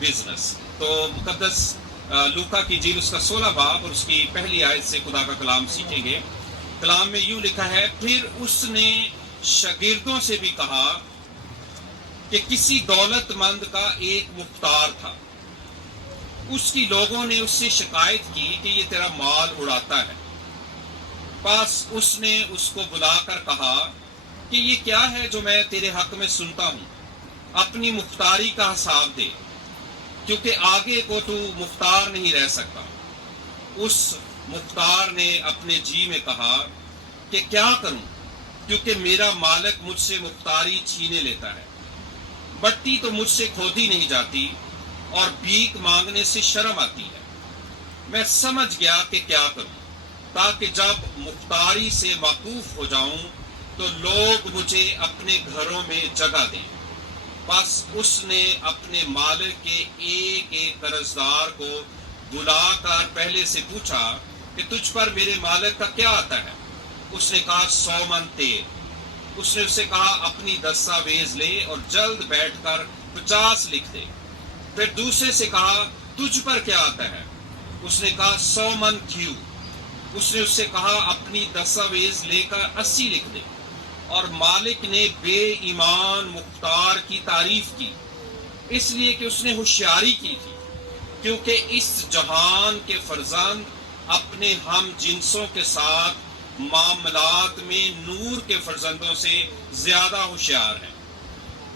Business. تو مقدس لوکا کی انجیل اس کا 16 باب اور اس کی پہلی آیت سے خدا کا کلام سیکھیں گے. کلام میں یوں لکھا ہے, پھر اس نے شاگردوں سے بھی کہا کہ کسی دولت مند کا ایک مختار تھا. اس کی لوگوں نے اس سے شکایت کی کہ یہ تیرا مال اڑاتا ہے. پس اس نے اس کو بلا کر کہا کہ یہ کیا ہے جو میں تیرے حق میں سنتا ہوں, اپنی مختاری کا حساب دے, کیونکہ آگے کو تو مختار نہیں رہ سکتا. اس مختار نے اپنے جی میں کہا کہ کیا کروں, کیونکہ میرا مالک مجھ سے مختاری چھینے لیتا ہے. بٹی تو مجھ سے کھودی نہیں جاتی اور بھیک مانگنے سے شرم آتی ہے. میں سمجھ گیا کہ کیا کروں, تاکہ جب مختاری سے واقف ہو جاؤں تو لوگ مجھے اپنے گھروں میں جگہ دیں. بس اس نے اپنے مالک کے ایک ایک قرضدار کو بلا کر پہلے سے پوچھا کہ تجھ پر میرے مالک کا کیا آتا ہے. اس نے کہا 100 من تیل. اس نے اسے کہا اپنی دستاویز لے اور جلد بیٹھ کر 50 لکھ دے. پھر دوسرے سے کہا تجھ پر کیا آتا ہے. اس نے کہا 100 من گھیو. اس نے اس سے کہا اپنی دستاویز لے کر 80 لکھ دے. اور مالک نے بے ایمان مختار کی تعریف کی, اس لیے کہ اس نے ہوشیاری کی تھی, کیونکہ اس جہان کے فرزند اپنے ہم جنسوں کے ساتھ معاملات میں نور کے فرزندوں سے زیادہ ہوشیار ہیں.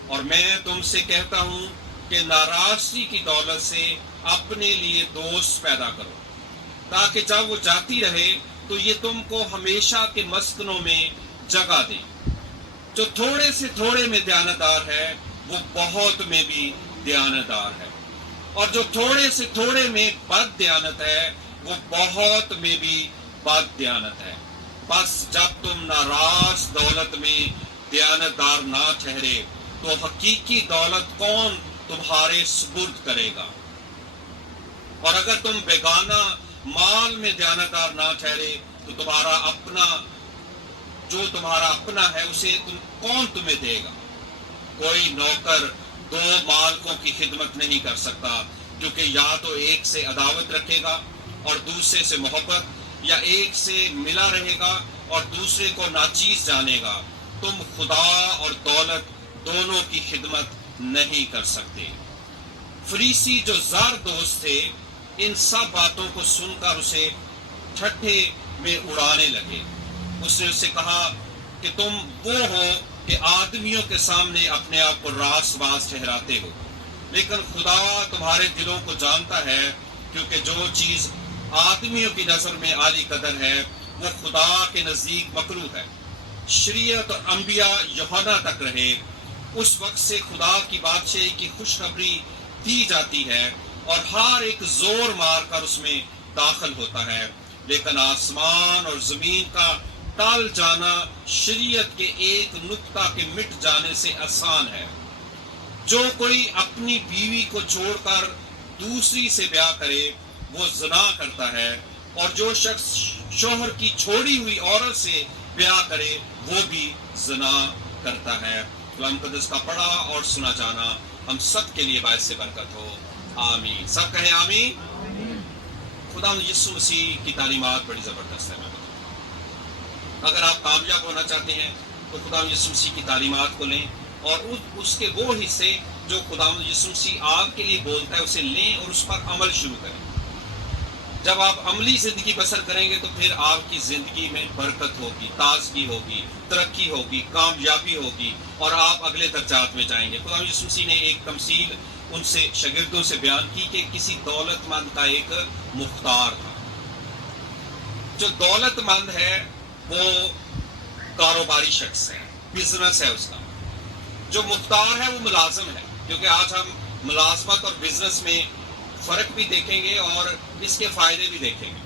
اور میں تم سے کہتا ہوں کہ ناراستی کی دولت سے اپنے لیے دوست پیدا کرو, تاکہ جب وہ جاتی رہے تو یہ تم کو ہمیشہ کے مسکنوں میں جگہ دے. جو تھوڑے سے تھوڑے میں دیانتدار ہے وہ بہت میں بھی دیانتدار ہے, اور جو تھوڑے سے تھوڑے میں بد دیانت ہے وہ بہت میں بھی بد دیانت ہے. بس جب تم ناراض دولت میں دیانتدار نہ ٹھہرے تو حقیقی دولت کون تمہارے سپرد کرے گا. اور اگر تم بیگانہ مال میں دیانتدار نہ ٹھہرے تو تمہارا اپنا جو تمہارا اپنا ہے اسے کون تمہیں دے گا. کوئی نوکر 2 مالکوں کی خدمت نہیں کر سکتا, کیونکہ یا تو ایک سے عداوت رکھے گا اور دوسرے سے محبت, یا ایک سے ملا رہے گا اور دوسرے کو ناچیز جانے گا. تم خدا اور دولت دونوں کی خدمت نہیں کر سکتے. فریسی جو زر دوست تھے ان سب باتوں کو سن کر اسے ٹھٹھے میں اڑانے لگے. اس نے اس سے کہا کہ تم وہ ہو کہ آدمیوں کے سامنے اپنے آپ کو راست باز ٹھہراتے ہو, لیکن خدا تمہارے دلوں کو جانتا ہے, کیونکہ جو چیز آدمیوں کی نظر میں عالی قدر ہے وہ خدا کے نزدیک مکروہ ہے. شریعت اور انبیاء یوحنا تک رہے, اس وقت سے خدا کی بادشاہی کی خوشخبری دی جاتی ہے اور ہر ایک زور مار کر اس میں داخل ہوتا ہے. لیکن آسمان اور زمین کا ٹل جانا شریعت کے ایک نقطہ کے مٹ جانے سے آسان ہے. جو کوئی اپنی بیوی کو چھوڑ کر دوسری سے بیاہ کرے وہ زنا کرتا ہے, اور جو شخص شوہر کی چھوڑی ہوئی عورت سے بیاہ کرے وہ بھی زنا کرتا ہے. کلام مقدس کا پڑھا اور سنا جانا ہم سب کے لیے باعث برکت ہو. آمین. سب کہیں آمین. خدا یسوع مسیح کی تعلیمات بڑی زبردست ہے. اگر آپ کامیاب ہونا چاہتے ہیں تو خدا یسوع مسیح کی تعلیمات کو لیں, اور اس کے وہ حصے جو خدا یسوع مسیح آپ کے لیے بولتا ہے اسے لیں اور اس پر عمل شروع کریں. جب آپ عملی زندگی بسر کریں گے تو پھر آپ کی زندگی میں برکت ہوگی, تازگی ہوگی, ترقی ہوگی, کامیابی ہوگی, اور آپ اگلے درجات میں جائیں گے. خدا یسوع مسیح نے ایک تمثیل ان سے شاگردوں سے بیان کی کہ کسی دولت مند کا ایک مختار تھا. جو دولت مند ہے وہ کاروباری شخص ہے, بزنس ہے اس کا. جو مختار ہے وہ ملازم ہے, کیونکہ آج ہم ملازمت اور بزنس میں فرق بھی دیکھیں گے اور اس کے فائدے بھی دیکھیں گے.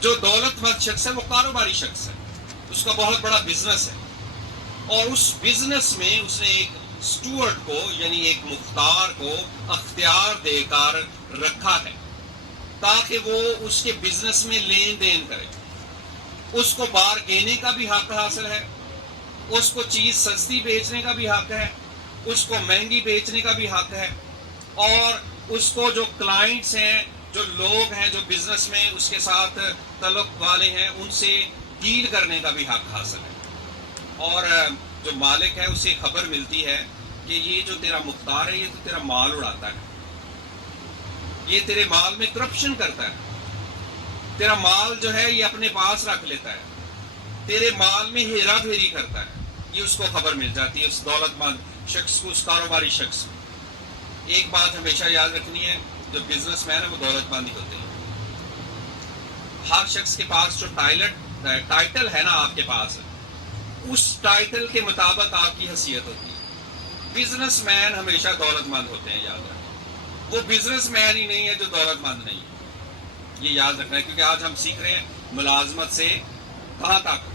جو دولت مند شخص ہے وہ کاروباری شخص ہے, اس کا بہت بڑا بزنس ہے, اور اس بزنس میں اس نے ایک سٹوورڈ کو یعنی ایک مختار کو اختیار دے کر رکھا ہے تاکہ وہ اس کے بزنس میں لین دین کرے. اس کو بار گینے کا بھی حق حاصل ہے, اس کو چیز سستی بیچنے کا بھی حق ہے, اس کو مہنگی بیچنے کا بھی حق ہے, اور اس کو جو کلائنٹس ہیں، جو لوگ ہیں، جو بزنس میں اس کے ساتھ تعلق والے ہیں، ان سے ڈیل کرنے کا بھی حق حاصل ہے۔ اور جو مالک ہے اسے خبر ملتی ہے کہ یہ جو تیرا مختار ہے یہ تو تیرا مال اڑاتا ہے، یہ تیرے مال میں کرپشن کرتا ہے، تیرا مال جو ہے یہ اپنے پاس رکھ لیتا ہے، تیرے مال میں ہیرا پھیری کرتا ہے۔ یہ اس کو خبر مل جاتی ہے، اس دولت مند شخص کو، اس کاروباری شخص کو۔ ایک بات ہمیشہ یاد رکھنی ہے، جو بزنس مین ہے وہ دولت مند ہی ہوتے ہیں۔ ہر شخص کے پاس جو ٹائٹل ہے نا آپ کے پاس، اس ٹائٹل کے مطابق آپ کی حیثیت ہوتی ہے۔ بزنس مین ہمیشہ دولت مند ہوتے ہیں، یاد رکھیں۔ وہ بزنس مین ہی نہیں ہے جو دولت مند نہیں ہے، یہ یاد رکھنا ہے۔ کیونکہ آج ہم سیکھ رہے ہیں ملازمت سے کہاں تک،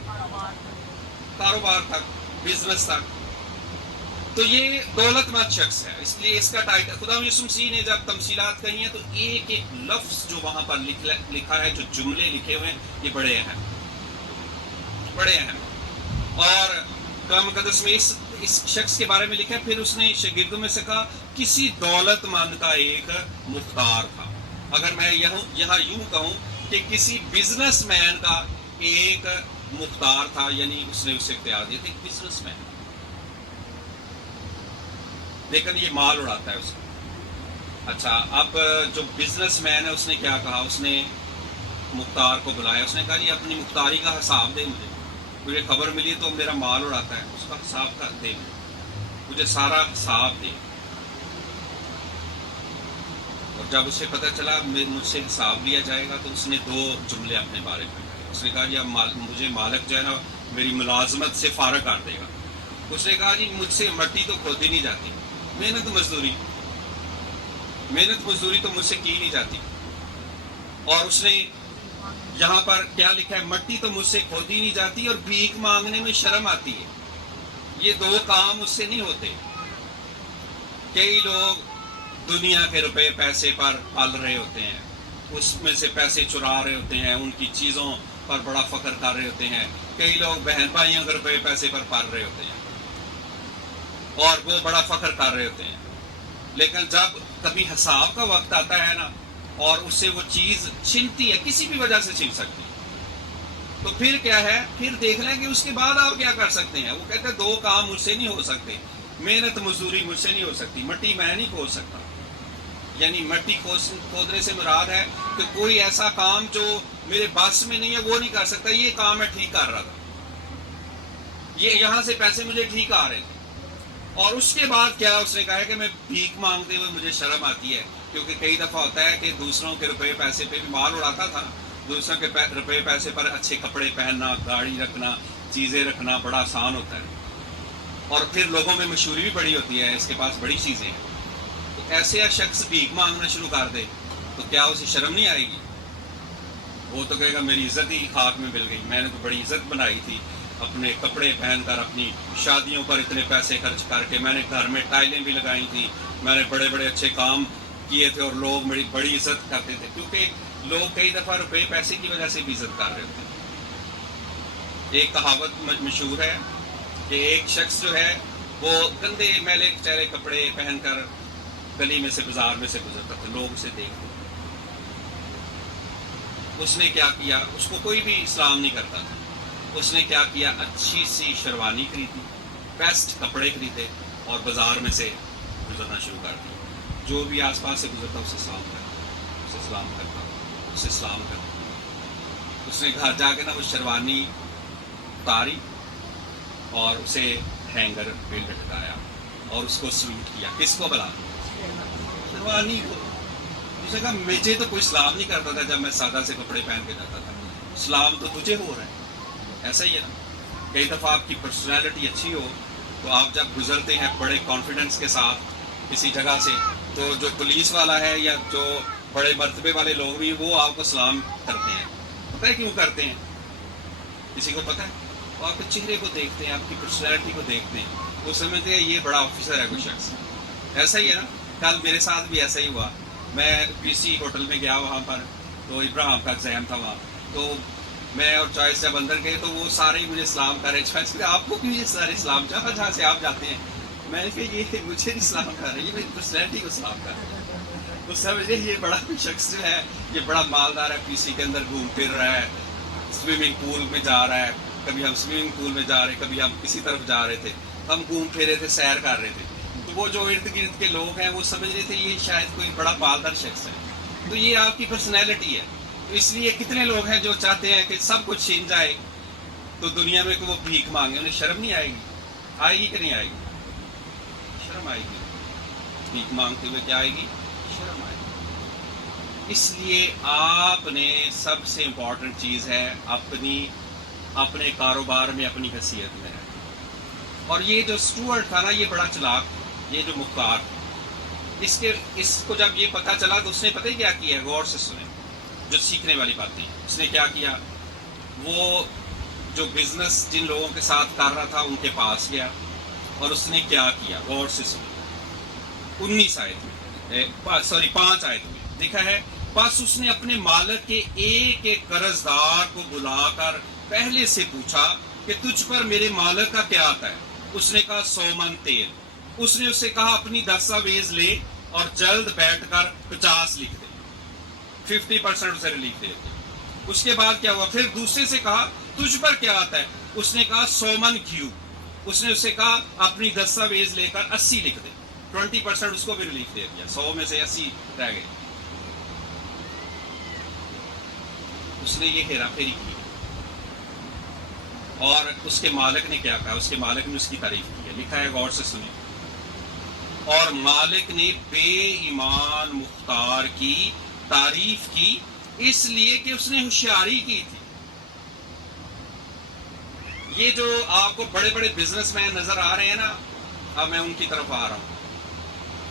کاروبار تک، بزنس تک، تو یہ دولت مند شخص ہے۔ اس لیے اس کا ٹائٹل، خدا یسوع مسیح نے جب تمثیلات کہی ہیں تو ایک ایک لفظ جو وہاں پر لکھا ہے، جو جملے لکھے ہوئے ہیں، یہ بڑے اہم، بڑے اہم۔ اور کلام مقدس میں اس شخص کے بارے میں لکھا ہے، پھر اس نے شاگردوں میں سے کہا کسی دولت مند کا ایک مختار تھا۔ اگر میں یہاں یوں کہوں کہ کسی بزنس مین کا ایک مختار تھا، یعنی اس نے اسے اختیار دیا تھا، ایک بزنس مین، لیکن یہ مال اڑاتا ہے اس کا۔ اچھا، اب جو بزنس مین ہے اس نے کیا کہا؟ اس نے مختار کو بلایا، اس نے کہا جی اپنی مختاری کا حساب دے، مجھے خبر ملی تو میرا مال اڑاتا ہے، اس کا حساب کر دے، مجھے سارا حساب دے۔ اور جب اسے پتہ چلا مجھ سے حساب لیا جائے گا تو اس نے دو جملے اپنے بارے میں کہے۔ اس نے کہا جی اب مجھے مالک جو ہے نا میری ملازمت سے فارغ کر دے گا۔ اس نے کہا جی مجھ سے مٹی تو کھودی نہیں جاتی، محنت مزدوری تو مجھ سے کی نہیں جاتی۔ اور اس نے یہاں پر کیا لکھا ہے؟ مٹی تو مجھ سے کھودی نہیں جاتی اور بھیک مانگنے میں شرم آتی ہے۔ یہ دو کام اس سے نہیں ہوتے۔ کئی لوگ دنیا کے روپے پیسے پر پل رہے ہوتے ہیں، اس میں سے پیسے چرا رہے ہوتے ہیں، ان کی چیزوں پر بڑا فخر کر رہے ہوتے ہیں۔ کئی لوگ بہن بھائیوں کے روپے پیسے پر پل رہے ہوتے ہیں اور وہ بڑا فخر کر رہے ہوتے ہیں، لیکن جب کبھی حساب کا وقت آتا ہے نا اور اس سے وہ چیز چھنتی ہے، کسی بھی وجہ سے چھن سکتی ہے، تو پھر کیا ہے؟ پھر دیکھ لیں کہ اس کے بعد آپ کیا کر سکتے ہیں۔ وہ کہتے ہیں دو کام مجھ سے نہیں ہو سکتے، محنت مزدوری مجھ سے نہیں ہو سکتی، مٹی میں نہیں کھود سکتا۔ یعنی مٹی کھودنے سے مراد ہے کہ کوئی ایسا کام جو میرے بس میں نہیں ہے وہ نہیں کر سکتا۔ یہ کام میں ٹھیک کر رہا تھا، یہ یہاں سے پیسے مجھے ٹھیک آ رہے تھے۔ اور اس کے بعد کیا اس نے کہا ہے کہ میں بھیک مانگتے ہوئے مجھے شرم آتی ہے، کیونکہ کئی دفعہ ہوتا ہے کہ دوسروں کے روپے پیسے پہ بھی مال اڑاتا تھا، دوسروں کے روپے پیسے پر اچھے کپڑے پہننا، گاڑی رکھنا، چیزیں رکھنا بڑا آسان ہوتا ہے، اور پھر لوگوں میں مشہوری بھی بڑی ہوتی ہے، اس کے پاس بڑی چیزیں ہیں۔ تو ایسے شخص بھیک مانگنا شروع کر دے تو کیا اسے شرم نہیں آئے گی؟ وہ تو کہے گا میری عزت ہی خاک میں مل گئی، میں نے تو بڑی عزت بنائی تھی، اپنے کپڑے پہن کر، اپنی شادیوں پر اتنے پیسے خرچ کر کے، میں نے گھر میں ٹائلیں بھی لگائی تھی، میں نے بڑے بڑے اچھے کام کیے تھے اور لوگ میری بڑی عزت کرتے تھے۔ کیونکہ لوگ کئی دفعہ روپے پیسے کی وجہ سے بھی عزت کر رہے ہوتے ہیں۔ ایک کہاوت مشہور ہے کہ ایک شخص جو ہے وہ گندے میلے چہرے کپڑے پہن کر گلی میں سے، بازار میں سے گزرتا تھا، لوگ اسے دیکھتے، اس نے کیا کیا؟ اس کو کوئی بھی سلام نہیں کرتا تھا۔ اس نے کیا کیا؟ اچھی سی شیروانی خریدی، بیسٹ کپڑے خریدے اور بازار میں سے گزرنا شروع کر دیا۔ جو بھی آس پاس سے گزرتا اسے سلام کرتا، اسے سلام کرتا، اسے سلام کرتا۔ اس نے گھر جا کے نا وہ شیروانی اتاری اور اسے ہینگر پہ لٹکایا اور اس کو سلوٹ کیا۔ کس کو بلا؟ شیروانی کو۔ اس نے کہا مجھے تو کوئی سلام نہیں کرتا تھا جب میں سادہ سے کپڑے پہن کے جاتا تھا، سلام تو تجھے ہو رہا ہے۔ ایسا ہی ہے نا، کئی دفعہ آپ کی پرسنالٹی اچھی ہو تو آپ جب گزرتے ہیں بڑے کانفیڈنس کے ساتھ کسی جگہ سے، تو جو پولیس والا ہے یا جو بڑے مرتبے والے لوگ بھی وہ آپ کو سلام کرتے ہیں۔ پتہ ہے کیوں کرتے ہیں؟ کسی کو پتہ ہے؟ وہ آپ کے چہرے کو دیکھتے ہیں، آپ کی پرسنالٹی کو دیکھتے ہیں، وہ سمجھتے ہیں یہ بڑا آفیسر ہے کوئی شخص۔ ایسا ہی ہے نا، کل میرے ساتھ بھی ایسا ہی ہوا۔ میں کسی ہوٹل میں گیا، وہاں پر تو ابراہیم کا ذہن تھا وہاں، تو میں اور چوائس جب اندر گئے تو وہ سارے مجھے سلام کر رہے، چوائس آپ کو بھی یہ سارے سلام جہاں سے آپ جاتے ہیں۔ میں نے کہا یہ مجھے نہیں سلام کر رہا ہے، یہ میری پرسنالٹی کو سلام کر رہا ہے. تو سمجھ لیں یہ بڑا شخص جو ہے یہ بڑا مالدار ہے، پی سی کے اندر گھوم پھر رہا ہے، سوئمنگ پول میں جا رہا ہے. کبھی ہم سوئمنگ پول میں جا رہے ہیں، کبھی ہم کسی طرف جا رہے تھے، ہم گھوم پھر رہے تھے، سیر کر رہے تھے. تو وہ جو ارد گرد کے لوگ ہیں وہ سمجھ رہے تھے یہ شاید کوئی بڑا مالدار شخص ہے. تو یہ آپ کی پرسنالٹی ہے. تو اس لیے کتنے لوگ ہیں جو چاہتے ہیں کہ سب کچھ چھین جائے تو دنیا میں کہ وہ بھیک مانگے. انہیں شرم نہیں آئے گی؟ آئے گی کہ نہیں آئے گی؟ شرم آئے گی. بھیک مانگتے ہوئے کیا آئے گی؟ شرم آئے گی. اس لیے آپ نے سب سے امپورٹنٹ چیز ہے اپنے کاروبار میں اپنی حیثیت میں ہے. اور یہ جو اسٹوارٹ تھا نا یہ بڑا چلاک، یہ جو مختار تھا، اس کو جب یہ پتہ چلا تو اس نے پتہ ہی کیا کیا؟ غور سے سنیں جو سیکھنے والی باتیں. اس نے کیا کیا؟ وہ جو بزنس جن لوگوں کے ساتھ کر رہا تھا ان کے پاس گیا اور اس نے کیا کیا؟ غور سے سنیں. 19 آیت میں 5 آیت میں لکھا ہے، بس اس نے اپنے مالک کے ایک ایک قرض دار کو بلا کر پہلے سے پوچھا کہ تجھ پر میرے مالک کا کیا آتا ہے؟ اس نے کہا 100 من تیل. اس نے اسے کہا اپنی دستاویز لے اور جلد بیٹھ کر 50 لکھ دے. 50% اسے لکھ دے. اس کے بعد کیا ہوا؟ پھر دوسرے سے کہا تجھ پر کیا آتا ہے؟ اس نے کہا 100 من گھیو. اس نے اسے کہا اپنی دستاویز لے کر 80 لکھ دے. 20% اس کو بھی ریلیف دے دیا. 100 میں سے 80 رہ گئے. اس نے یہ ہیرا پھیری کی. اور اس کے مالک نے کیا کہا؟ اس کے مالک نے اس کی تعریف کی ہے. لکھا ہے، غور سے سنیں. اور مالک نے بے ایمان مختار کی تعریف کی اس لیے کہ اس نے ہوشیاری کی تھی. یہ جو آپ کو بڑے بڑے بزنس مین نظر آ رہے ہیں نا، اب میں ان کی طرف آ رہا ہوں،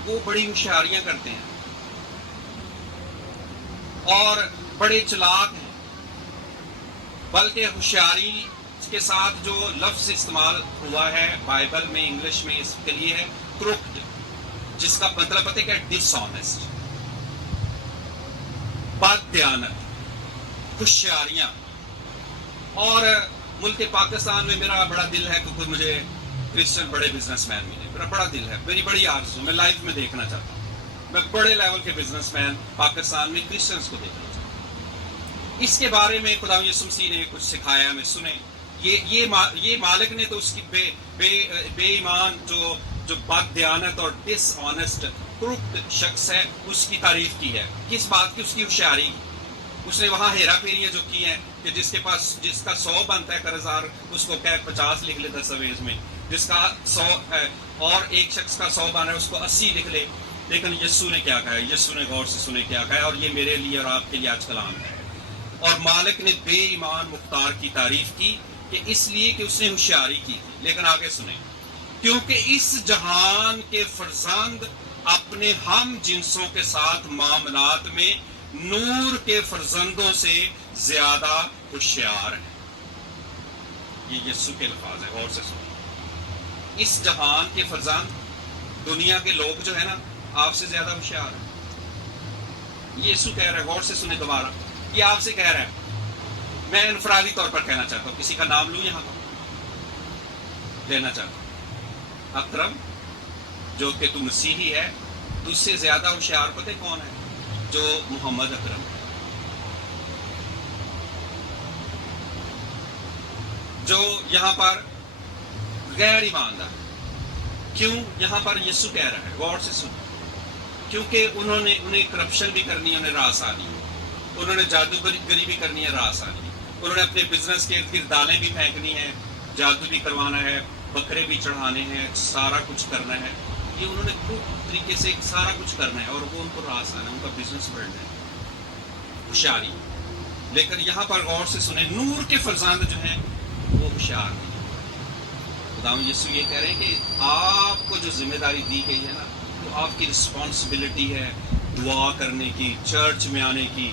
وہ بڑی ہوشیاریاں کرتے ہیں اور بڑے چلاک ہیں. بلکہ ہوشیاری کے ساتھ جو لفظ استعمال ہوا ہے بائبل میں، انگلش میں اس کے لیے ہے کروکڈ، جس کا مطلب پتہ ہے کہ ڈس آنیسٹ، بد دیانت، ہوشیاریاں. اور ملک پاکستان میں میرا بڑا دل ہے کیونکہ مجھے کرسچن بڑے بزنس مین ملے. میرا بڑا دل ہے، میری بڑی آرزو، میں لائف میں دیکھنا چاہتا ہوں میں بڑے لیول کے بزنس مین پاکستان میں کرسچنس کو دیکھنا چاہتا ہوں. اس کے بارے میں خدا یسوع مسیح نے کچھ سکھایا. میں سنیں، یہ مالک نے تو اس کی بے ایمان جو بد دیانت اور ڈس آنیسٹ کرپٹ شخص ہے اس کی تعریف کی ہے. کس بات کی؟ اس کی ہوشیاری. اس نے وہاں ہیرا پھیریاں جو کی ہیں کہ جس کا 100 بنتا ہے قرض دار اس کو کہ 50 لکھ لے دستاویز میں، جس کا 100 ہے اور ایک شخص کا 100 بن رہا ہے اس کو 80 لکھ لے. لیکن یسوع نے کیا کہا ہے؟ یسوع نے غور سے سنے کیا کہا ہے، اور یہ میرے لیے اور آپ کے لیے آج کلام ہے. اور مالک نے بے ایمان مختار کی تعریف کی کہ اس لیے کہ اس نے ہوشیاری کی تھی. لیکن آگے سنیں، کیونکہ اس جہان کے فرزند اپنے ہم جنسوں کے ساتھ معاملات میں نور کے فرزندوں سے زیادہ ہوشیار ہیں. یہ یسوع کے الفاظ ہیں، غور سے سنیں. اس جہان کے فرزند، دنیا کے لوگ جو ہے نا، آپ سے زیادہ ہوشیار ہیں. یہ یسوع کہہ رہا ہے، غور سے سنیں دوبارہ. یہ آپ سے کہہ رہا ہے. میں انفرادی طور پر کہنا چاہتا ہوں، کسی کا نام لوں یہاں پر لینا چاہتا ہوں. اکرم جو کہ تو مسیحی ہے، تجھ سے زیادہ ہوشیار پتہ کون ہے؟ جو محمد اکرم ہے، جو یہاں پر غیر ایماندار. کیوں یہاں پر یسوع کہہ رہا ہے؟ غور سے سنو. کیونکہ انہیں کرپشن بھی کرنی ہے، انہیں راس آنی ہے. انہوں نے جادوگری بھی کرنی ہے، راس آنی ہے. انہوں نے اپنے بزنس کے ارد گرد دالیں بھی پھینکنی ہیں، جادو بھی کروانا ہے، بکرے بھی چڑھانے ہیں، سارا کچھ کرنا ہے. یہ انہوں نے خوب طریقے سے سارا کچھ کرنا ہے اور وہ ان کو راس آنا ہے، ان کا بزنس بڑھنا ہے، ہوشیاری. لیکن یہاں پر غور سے سنیں، نور کے فرزند جو ہیں وہ ہوشیار ہیں. خداوند یسوع یہ کہہ رہے ہیں کہ آپ کو جو ذمہ داری دی گئی ہے نا، وہ آپ کی رسپانسبلٹی ہے دعا کرنے کی، چرچ میں آنے کی،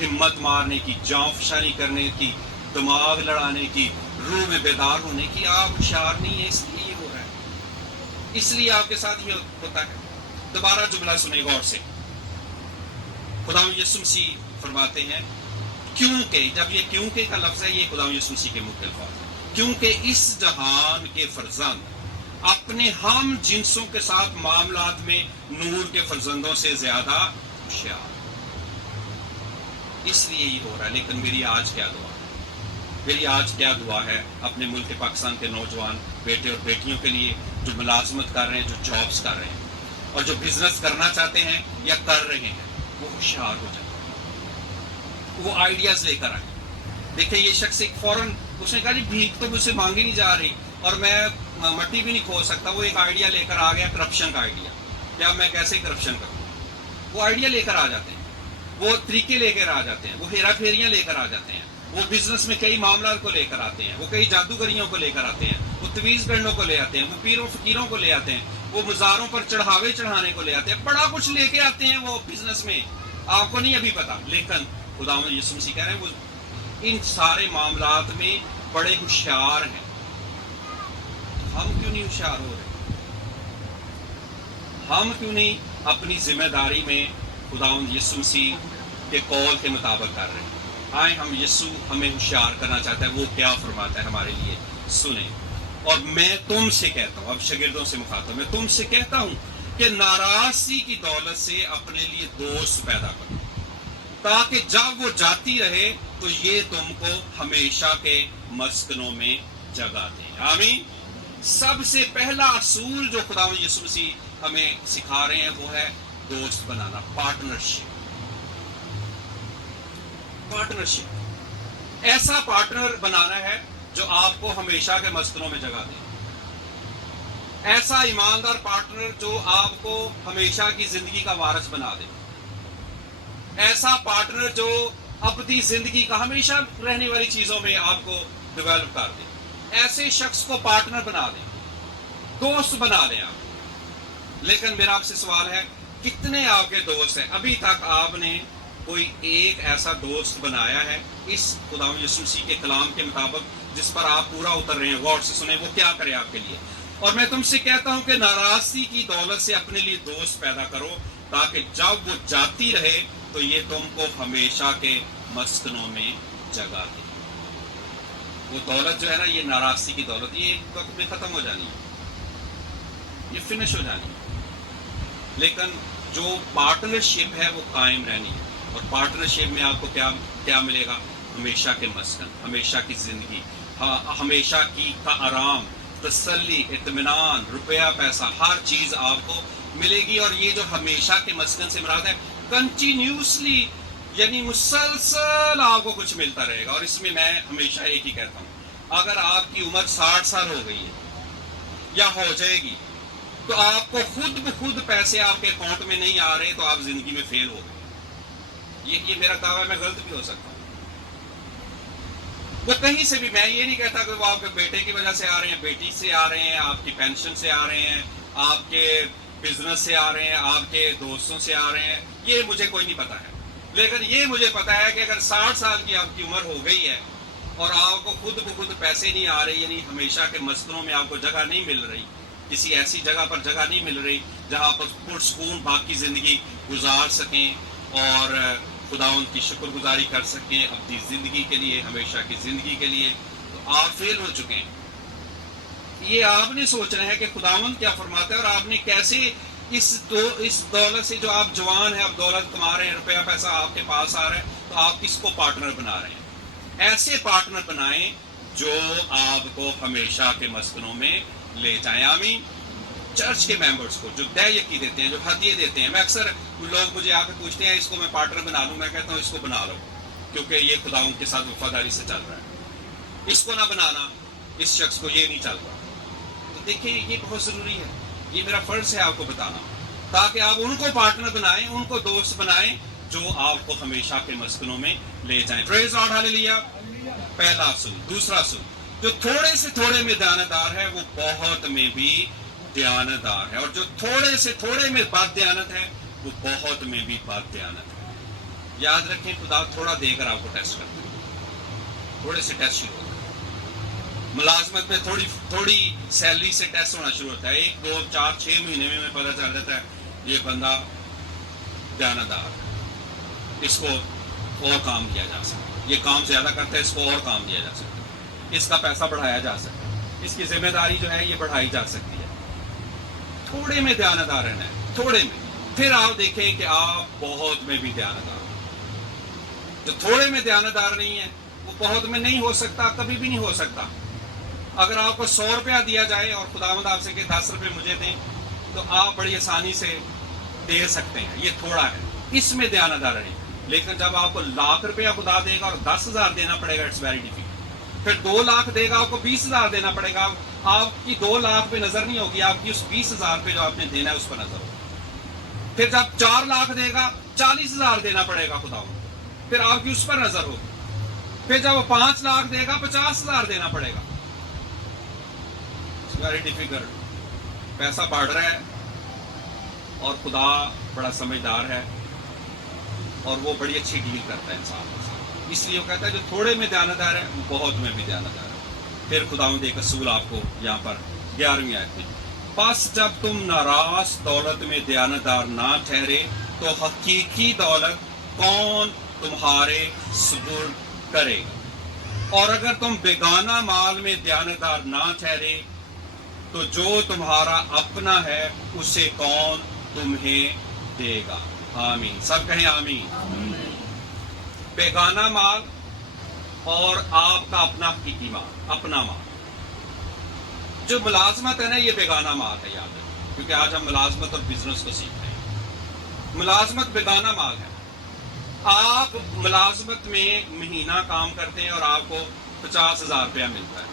ہمت مارنے کی، جاں فشانی کرنے کی، دماغ لڑانے کی، روح میں بیدار ہونے کی. آپ ہوشیار نہیں ہیں، اس لیے یہ ہو رہا ہے، اس لیے آپ کے ساتھ یہ ہوتا ہے. دوبارہ جملہ سنیں غور سے. خداوند یسوع مسیح فرماتے ہیں کیونکہ، جب یہ کیونکہ کا لفظ ہے، یہ خداوند یسوع مسیح کے منہ کے الفاظ ہیں. کیونکہ اس جہان کے فرزند اپنے ہم جنسوں کے ساتھ معاملات میں نور کے فرزندوں سے زیادہ ہوشیار. اس لیے یہ ہو رہا ہے. لیکن میری آج کیا دعا ہے؟ میری آج کیا دعا ہے اپنے ملک پاکستان کے نوجوان بیٹے اور بیٹیوں کے لیے جو ملازمت کر رہے ہیں, جو جابس کر رہے ہیں اور جو بزنس کرنا چاہتے ہیں یا کر رہے ہیں, وہ ہوشیار ہو جائیں, وہ آئیڈیاز لے کر آئیں. دیکھیں یہ شخص ایک فوراً اس نے کہا جی بھیک تو مجھ سے مانگی نہیں جا رہی اور میں مٹی بھی نہیں کھود سکتا. وہ ایک آئیڈیا لے کر آ گیا, کرپشن کا آئیڈیا. کیا میں کیسے کرپشن کروں؟ وہ آئیڈیا لے کر آ جاتے ہیں, وہ طریقے لے کر آ جاتے ہیں, وہ ہیرا پھیریاں لے کر آ جاتے ہیں, وہ بزنس میں کئی معاملات کو لے کر آتے ہیں, وہ کئی جادوگریوں کو لے کر آتے ہیں, وہ تویز گنڈوں کو لے آتے ہیں, وہ پیروں فقیروں کو لے آتے ہیں, وہ مزاروں پر چڑھاوے چڑھانے کو لے آتے ہیں. بڑا کچھ لے کے آتے ہیں وہ بزنس میں, آپ کو نہیں ابھی پتا. لیکن خداوند یسوع مسیح کہہ رہے ہیں وہ ان سارے معاملات میں بڑے ہوشیار ہیں. ہم کیوں نہیں ہوشیار ہو رہے؟ ہم کیوں نہیں اپنی ذمہ داری میں خداوند یسوع مسیح کے قول کے مطابق کر رہے ہیں؟ آئیں ہم یسوع ہمیں ہوشیار کرنا چاہتا ہے, وہ کیا فرماتا ہے ہمارے لیے سنیں. اور میں تم سے کہتا ہوں, اب شاگردوں سے مخاطب, میں تم سے کہتا ہوں کہ ناراضی کی دولت سے اپنے لیے دوست پیدا کرو تاکہ جب وہ جاتی رہے تو یہ تم کو ہمیشہ کے مسکنوں میں جگہ دے. آمین. سب سے پہلا اصول جو خداوند یسوع مسیح ہمیں سکھا رہے ہیں وہ ہے دوست بنانا, پارٹنرشپ. پارٹنرشپ, ایسا پارٹنر بنانا ہے جو آپ کو ہمیشہ کے مسکنوں میں جگہ دے. ایسا ایماندار پارٹنر جو آپ کو ہمیشہ کی زندگی کا وارث بنا دے. ایسا پارٹنر جو اپنی زندگی کا ہمیشہ رہنے والی چیزوں میں آپ کو ڈیولپ کر دے. ایسے شخص کو پارٹنر بنا دیں, دوست بنا لیں آپ. لیکن میرا آپ سے سوال ہے, کتنے آپ کے دوست ہیں؟ ابھی تک آپ نے کوئی ایک ایسا دوست بنایا ہے اس خداوند یسوع مسیح کے کلام کے مطابق جس پر آپ پورا اتر رہے ہیں؟ غور سے سنیں وہ کیا کرے آپ کے لیے. اور میں تم سے کہتا ہوں کہ ناراضی کی دولت سے اپنے لیے دوست پیدا کرو تاکہ جب وہ جاتی رہے تو یہ تم کو ہمیشہ کے مسکنوں میں جگہ دے. وہ دولت جو ہے نا, یہ ناراضی کی دولت, یہ ایک وقت میں ختم ہو جانی ہے, یہ فنش ہو جانی ہے. لیکن جو پارٹنرشپ ہے وہ قائم رہنی ہے. اور پارٹنرشپ میں آپ کو کیا ملے گا؟ ہمیشہ کے مسکن, ہمیشہ کی زندگی, ہمیشہ کی کا آرام, تسلی, اطمینان, روپیہ پیسہ, ہر چیز آپ کو ملے گی. اور یہ جو ہمیشہ کے مسکن سے مراد ہے کنٹینیوسلی, یعنی مسلسل آپ کو کچھ ملتا رہے گا. اور اس میں میں ہمیشہ ایک ہی کہتا ہوں, اگر آپ کی عمر 60 سال ہو گئی ہے یا ہو جائے گی تو آپ کو خود بخود پیسے آپ کے اکاؤنٹ میں نہیں آ رہے تو آپ زندگی میں فیل ہو گئے. یہ میرا دعویٰ ہے, میں غلط بھی ہو سکتا ہوں. وہ کہیں سے بھی, میں یہ نہیں کہتا کہ وہ آپ کے بیٹے کی وجہ سے آ رہے ہیں, بیٹی سے آ رہے ہیں, آپ کی پینشن سے آ رہے ہیں, آپ کے بزنس سے آ رہے ہیں, آپ کے دوستوں سے آ رہے ہیں, یہ مجھے کوئی نہیں پتا ہے. لیکن یہ مجھے پتا ہے کہ اگر 60 سال کی آپ کی عمر ہو گئی ہے اور آپ کو خود بخود پیسے نہیں آ رہے, یعنی ہمیشہ کے مسکنوں میں آپ کو جگہ نہیں مل رہی, کسی ایسی جگہ پر جگہ نہیں مل رہی جہاں آپ پرسکون باقی زندگی گزار سکیں اور خداوند کی شکر گزاری کر سکیں اپنی زندگی کے لیے, ہمیشہ کی زندگی کے لیے, تو آپ فیل ہو چکے ہیں. یہ آپ نے سوچنا ہے کہ خداوند کیا فرماتا ہے اور آپ نے کیسے اس دولت سے, جو آپ جوان ہیں, آپ دولت کما رہے ہیں, روپیہ پیسہ آپ کے پاس آ رہا ہے, تو آپ کس کو پارٹنر بنا رہے ہیں؟ ایسے پارٹنر بنائیں جو آپ کو ہمیشہ کے مسکنوں میں لے جائیں. آمین. چرچ کے ممبرز کو جو دے یقی دیتے ہیں, جو ہدیے دیتے ہیں, میں اکثر لوگ مجھے آ کے پوچھتے ہیں اس کو میں پارٹنر بنا لوں, میں کہتا ہوں اس کو بنا لو کیونکہ یہ خداوند کے ساتھ وفاداری سے چل رہا ہے. اس کو نہ بنانا, اس شخص کو یہ نہیں چل رہا. تو دیکھیں یہ بہت ضروری ہے, یہ میرا فرض ہے آپ کو بتانا, تاکہ آپ ان کو پارٹنر بنائیں, ان کو دوست بنائیں جو آپ کو ہمیشہ کے مسکنوں میں لے جائیں. پریز لاڈ, ہاللیلویا. پہلا اصول. دوسرا اصول, جو تھوڑے سے تھوڑے میں دیانتدار ہے وہ بہت میں بھی دیانتدار ہے, اور جو تھوڑے سے تھوڑے میں بد دیانت ہے وہ بہت میں بھی بد دیانت ہے. یاد رکھیں, خدا تھوڑا دے کر آپ کو ٹیسٹ کرتا ہے, تھوڑے سے ٹیسٹ شروع ہوتا ہے. ملازمت میں تھوڑی سیلری سے ٹیسٹ ہونا شروع ہوتا ہے. 1 2 4 6 مہینے میں پتہ چل جاتا ہے یہ بندہ دیانتدار ہے, اس کو اور کام دیا جا سکتا ہے, یہ کام زیادہ کرتا ہے, اس کو اور کام دیا جا سکتا ہے, اس کا پیسہ بڑھایا جا سکتا ہے, اس کی ذمہ داری جو ہے یہ بڑھائی جا سکتی ہے. تھوڑے میں دیانتدار رہنا ہے, تھوڑے میں. پھر آپ دیکھیں کہ آپ بہت میں بھی دیانتدار ہو. جو تھوڑے میں دیانتدار نہیں ہے وہ بہت میں نہیں ہو سکتا, کبھی بھی نہیں ہو سکتا. اگر آپ کو 100 روپیہ دیا جائے اور خداوند آپ سے کہ 10 روپے مجھے دیں, تو آپ بڑی آسانی سے دے سکتے ہیں, یہ تھوڑا ہے, اس میں دیانتدار رہیں. لیکن جب آپ کو 1,00,000 روپیہ خدا دے گا اور 10,000 دینا پڑے گا, اٹس ویری ڈیفیکلٹ. پھر 2 لاکھ دے گا, آپ کو 20,000 دینا پڑے گا. آپ کی 2 لاکھ پہ نظر نہیں ہوگی, آپ کی اس 20,000 پہ جو آپ نے دینا ہے اس پر نظر ہوگی. پھر جب 4 لاکھ دے گا, 40,000 دینا پڑے گا خداوند کو, پھر آپ کی اس پر نظر ہوگی. پھر جب وہ 5 لاکھ دے گا, 50,000 دینا پڑے گا. It's very difficult. پیسہ بڑھ رہا ہے اور خدا بڑا سمجھدار ہے اور وہ بڑی اچھی ڈیل کرتا ہے انسان کے ساتھ. اس لیے وہ کہتا ہے جو تھوڑے میں دیانتدار ہے وہ بہت میں بھی دیانتدار ہے. پھر خداوند ایک اصول آپ کو یہاں پر 11ویں آیت میں, پس جب تم ناراض دولت میں دیانتدار نہ ٹھہرے تو حقیقی دولت کون تمہارے سپرد کرے گا؟ اور اگر تم بیگانہ مال میں دیانتدار نہ ٹھہرے تو جو تمہارا اپنا ہے اسے کون تمہیں دے گا؟ آمین. سب کہیں آمین. بیگانہ مال اور آپ کا اپنا حقیقی مال, اپنا مال. جو ملازمت ہے نا, یہ بیگانہ مال ہے, یاد ہے, کیونکہ آج ہم ملازمت اور بزنس کو سیکھ رہے ہیں. ملازمت بیگانہ مال ہے. آپ ملازمت میں مہینہ کام کرتے ہیں اور آپ کو 50,000 روپیہ ملتا ہے.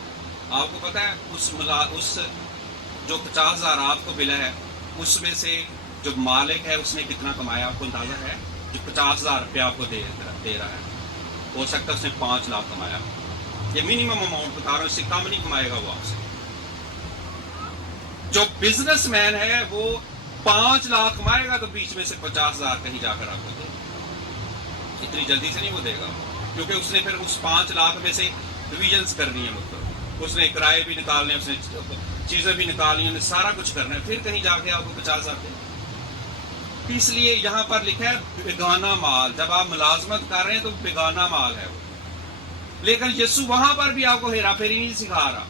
آپ کو پتا ہے اس جو 50,000 آپ کو ملا ہے اس میں سے جو مالک ہے اس نے کتنا کمایا, آپ کو اندازہ ہے؟ جو 50,000 روپیہ آپ کو دے رہا ہے, ہو سکتا ہے اس نے 5 لاکھ کمایا. یہ منیمم اماؤنٹ بتا رہا ہوں, اس سے کم نہیں کمائے گا وہ آپ سے. جو بزنس مین ہے وہ 5 لاکھ کمائے گا تو بیچ میں سے 50,000 کہیں جا کر آپ کو دے گا. اتنی جلدی سے نہیں وہ دے گا, کیونکہ اس نے پھر اس 5 لاکھ میں سے ڈویژنس کرنی ہے. مطلب اس نے کرائے بھی نکالنے, اس نے چیزیں بھی نکالنی, انہیں سارا کچھ کرنا ہے, پھر کہیں جا کے آپ کو 50,000 دے. اس لیے یہاں پر لکھا ہے بیگانہ مال. جب آپ ملازمت کر رہے ہیں تو بیگانہ مال ہے وہ. لیکن یسوع وہاں پر بھی آپ کو ہیرا پھیری نہیں سکھا رہا.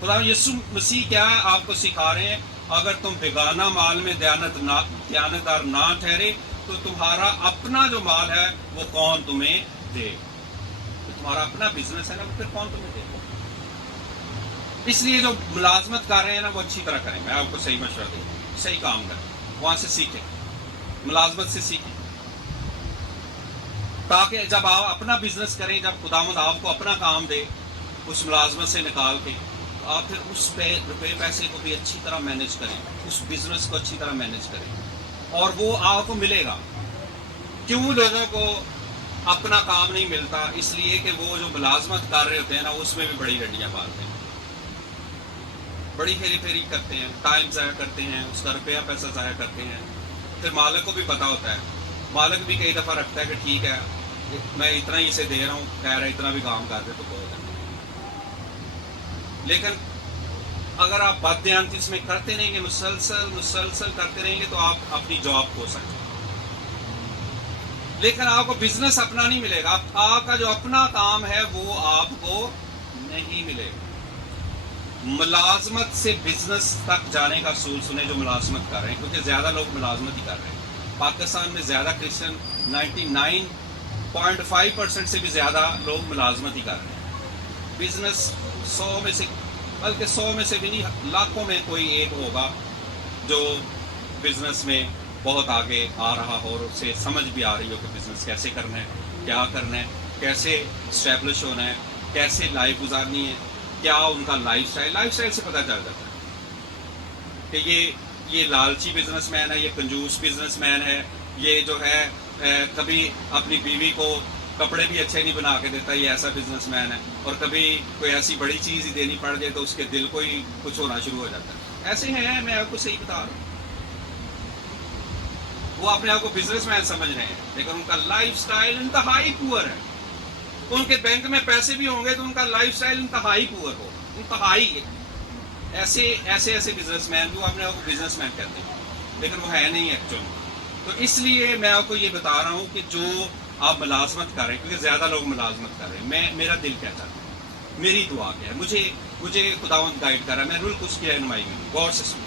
خدا یسوع مسیح کیا ہے آپ کو سکھا رہے ہیں, اگر تم بیگانہ مال میں دیانتدار نہ ٹھہرے تو تمہارا اپنا جو مال ہے وہ کون تمہیں دے. تو تمہارا اپنا بزنس ہے نا, وہ پھر کون تمہیں دے. اس لیے جو ملازمت کر رہے ہیں نا وہ اچھی طرح کریں. میں آپ کو صحیح مشورہ دوں, صحیح کام کریں, وہاں سے سیکھیں, ملازمت سے سیکھیں, تاکہ جب آپ اپنا بزنس کریں, جب خداوند آپ کو اپنا کام دے اس ملازمت سے نکال کے, آپ پھر اس روپے پیسے کو بھی اچھی طرح مینیج کریں, اس بزنس کو اچھی طرح مینیج کریں, اور وہ آپ کو ملے گا. کیوں لوگوں کو اپنا کام نہیں ملتا؟ اس لیے کہ وہ جو ملازمت کر رہے ہوتے ہیں نا اس میں بھی بڑی ڈنڈیاں مارتے ہیں, بڑی ہیری پھیری کرتے ہیں, ٹائم ضائع کرتے ہیں, اس کا روپیہ پیسہ ضائع کرتے ہیں. پھر مالک کو بھی پتا ہوتا ہے, مالک بھی کئی دفعہ رکھتا ہے کہ ٹھیک ہے میں اتنا ہی اسے دے رہا ہوں, کہہ رہا ہے اتنا بھی کام کر دے تو بہت ہے. لیکن اگر آپ بددیانتی اس میں کرتے رہیں گے, مسلسل کرتے رہیں گے, تو آپ اپنی جاب کھو سکتے ہیں. لیکن آپ کو بزنس اپنا نہیں ملے گا, آپ کا جو اپنا کام ہے وہ آپ کو نہیں ملے گا. ملازمت سے بزنس تک جانے کا اصول سنیں جو ملازمت کر رہے ہیں, کیونکہ زیادہ لوگ ملازمت ہی کر رہے ہیں. پاکستان میں زیادہ کرسچن 99.5% سے بھی زیادہ لوگ ملازمت ہی کر رہے ہیں. بزنس 100 میں سے, بلکہ 100 میں سے بھی نہیں, لاکھوں میں کوئی ایک ہوگا جو بزنس میں بہت آگے آ رہا ہو اور اسے سمجھ بھی آ رہی ہو کہ بزنس کیسے کرنا ہے, کیا کرنا ہے, کیسے اسٹیبلش ہونا ہے, کیسے لائف گزارنی ہے, کیا ان کا لائف سٹائل سے پتہ چل جاتا ہے کہ یہ لالچی بزنس مین ہے, یہ کنجوس بزنس مین ہے, یہ جو ہے کبھی اپنی بیوی کو کپڑے بھی اچھے نہیں بنا کے دیتا, یہ ایسا بزنس مین ہے. اور کبھی کوئی ایسی بڑی چیز ہی دینی پڑ جائے تو اس کے دل کو ہی کچھ ہونا شروع ہو جاتا ہے. ایسے ہیں, میں آپ کو صحیح بتا رہا ہوں. وہ اپنے آپ کو بزنس مین سمجھ رہے ہیں, لیکن ان کا لائف سٹائل انتہائی پور ہے. ان کے بینک میں پیسے بھی ہوں گے تو ان کا لائف سٹائل انتہائی پور ہو, انتہائی. ایسے بزنس مین جو اپنے آپ کو بزنس مین کہتے ہیں, لیکن وہ ہے نہیں ایکچولی. تو اس لیے میں آپ کو یہ بتا رہا ہوں کہ جو آپ ملازمت کر رہے ہیں, کیونکہ زیادہ لوگ ملازمت کر رہے ہیں, میرا دل کہتا ہے, میری دعا کیا ہے, مجھے خداوند گائیڈ کر رہا ہے, میں رول کچھ کی رہنمائی میں غور سے سنوں.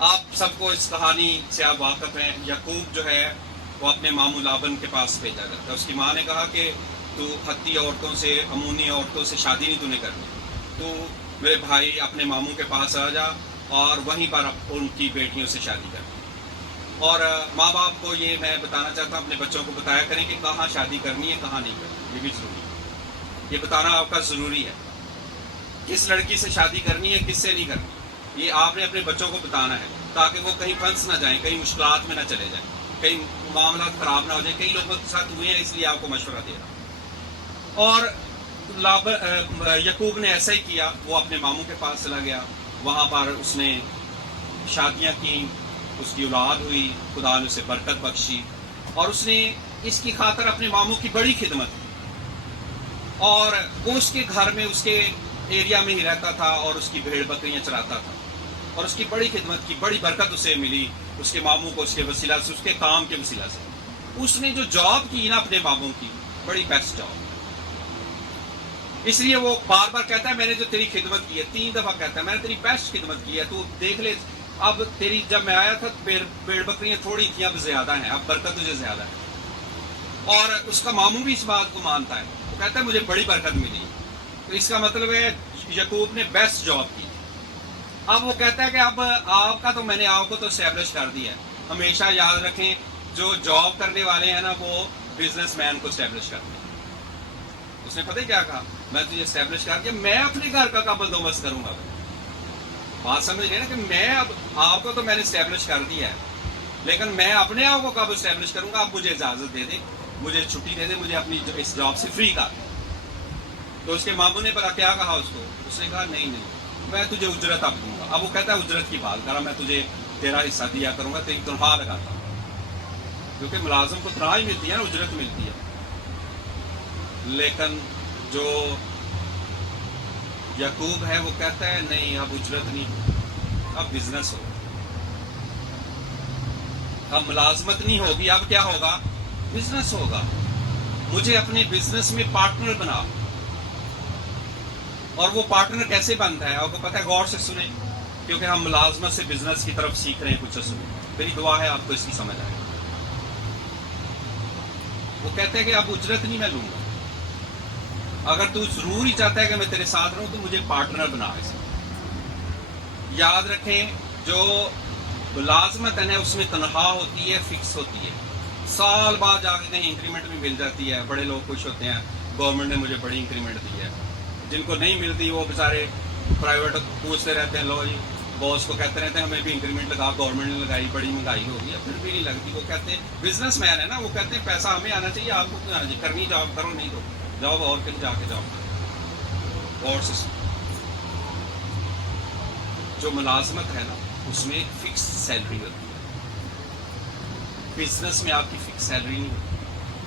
آپ سب کو اس کہانی سے آپ واقف ہیں. یعقوب جو ہے وہ اپنے ماموں لابن کے پاس بھیجا جاتا ہے. اس کی ماں نے کہا کہ تو حتی عورتوں سے, امونی عورتوں سے شادی نہیں تو نے کرنی, تو میرے بھائی اپنے ماموں کے پاس آ جا اور وہیں پر ان کی بیٹیوں سے شادی کر. اور ماں باپ کو یہ میں بتانا چاہتا ہوں, اپنے بچوں کو بتایا کریں کہ کہاں شادی کرنی ہے کہاں نہیں کرنی. یہ بھی ضروری ہے, یہ بتانا آپ کا ضروری ہے. کس لڑکی سے شادی کرنی ہے کس سے نہیں کرنی, یہ آپ نے اپنے بچوں کو بتانا ہے تاکہ وہ کہیں پھنس نہ جائیں, کہیں مشکلات میں نہ چلے جائیں, کہیں معاملات خراب نہ ہو جائیں. کئی لوگوں کے ساتھ ہوئے ہیں, اس لیے آپ کو مشورہ دے رہا ہوں. اور یعقوب نے ایسا ہی کیا, وہ اپنے ماموں کے پاس چلا گیا, وہاں پر اس نے شادیاں کی, اس کی اولاد ہوئی, خدا نے اسے برکت بخشی, اور اس نے اس کی خاطر اپنے ماموں کی بڑی خدمت کی. اور وہ اس کے گھر میں اس کے ایریا میں ہی رہتا تھا اور اس کی بھیڑ بکریاں چراتا تھا, اور اس کی بڑی خدمت کی, بڑی برکت اسے ملی اس کے ماموں کو, اس کے وسیلہ سے, اس کے کام کے وسیلہ سے. اس نے جو جاب کی نا اپنے ماموں کی, بڑی بیسٹ جاب. اس لیے وہ بار بار کہتا ہے میں نے جو تیری خدمت کی ہے, 3 دفعہ کہتا ہے میں نے تیری بیسٹ خدمت کی ہے, تو دیکھ لے اب تیری, جب میں آیا تھا بھیڑ بکریاں تھوڑی تھیں, اب زیادہ ہیں, اب برکت تجھے زیادہ ہے. اور اس کا ماموں بھی اس بات کو مانتا ہے, وہ کہتا ہے مجھے بڑی برکت ملی. تو اس کا مطلب ہے یعقوب نے بیسٹ جاب کی. اب وہ کہتا ہے کہ اب آپ کا تو میں نے آپ کو تو اسٹیبلش کر دیا ہے. ہمیشہ یاد رکھیں جو جاب کرنے والے ہیں نا وہ بزنس مین کو اسٹیبلش کرتے ہیں. اس نے پتہ کیا کہا, میں تجھے اسٹیبلش کر دیا, میں اپنے گھر کا بندوبست کروں گا. بات سمجھ گئے نا کہ میں اب آپ کو تو میں نے اسٹیبلش کر دیا ہے, لیکن میں اپنے آپ کو کب اسٹیبلش کروں گا, آپ مجھے اجازت دے دیں, مجھے چھٹی دے دیں, مجھے اپنی اس جاب سے فری کر. تو اس کے ماموں نے پتا کیا کہا اس کو, اس نے کہا نہیں میں تجھے اجرت اب دوں گا. اب وہ کہتا ہے اجرت کی بات کرا, میں تجھے تیرا حصہ دیا کروں گا, تیری تنخواہ لگاتا ہوں, کیونکہ ملازم کو تنخواہ ہی ملتی ہے نا, اجرت ملتی ہے. لیکن جو یعقوب ہے وہ کہتا ہے نہیں اب اجرت نہیں, اب بزنس ہو, اب ملازمت نہیں ہوگی, اب کیا ہوگا, بزنس ہوگا. مجھے اپنے بزنس میں پارٹنر بنا. اور وہ پارٹنر کیسے بنتا ہے آپ کو پتہ ہے, غور سے سنیں, کیونکہ ہم ملازمت سے بزنس کی طرف سیکھ رہے ہیں کچھ سنیں. میری دعا ہے آپ کو اس کی سمجھ آئے. وہ کہتے ہیں کہ اب اجرت نہیں میں لوں گا, اگر تو ضرور ہی چاہتا ہے کہ میں تیرے ساتھ رہوں تو مجھے پارٹنر بنا. اسے یاد رکھیں جو ملازمت ہے نا اس میں تنخواہ ہوتی ہے, فکس ہوتی ہے, سال بعد جا کے کہیں انکریمنٹ بھی مل جاتی ہے. بڑے لوگ خوش ہوتے ہیں گورنمنٹ نے مجھے بڑی انکریمنٹ دی ہے. جن کو نہیں ملتی وہ بیچارے پرائیویٹ پوچھتے رہتے ہیں, لو جی باس کو کہتے رہتے ہیں ہمیں بھی انکریمنٹ لگا, گورنمنٹ نے لگائی, بڑی مہنگائی ہو گئی ہے, پھر بھی نہیں لگتی. وہ کہتے ہیں بزنس مین ہے نا, وہ کہتے ہیں پیسہ ہمیں آنا چاہیے, آپ کو کیوں آنا چاہیے, کرنی جاب کرو, نہیں تو جاب اور کہیں جا کے جاؤ. اور جو ملازمت ہے نا اس میں ایک فکس سیلری ہوتی ہے. بزنس میں آپ کی فکس سیلری نہیں ہوتی,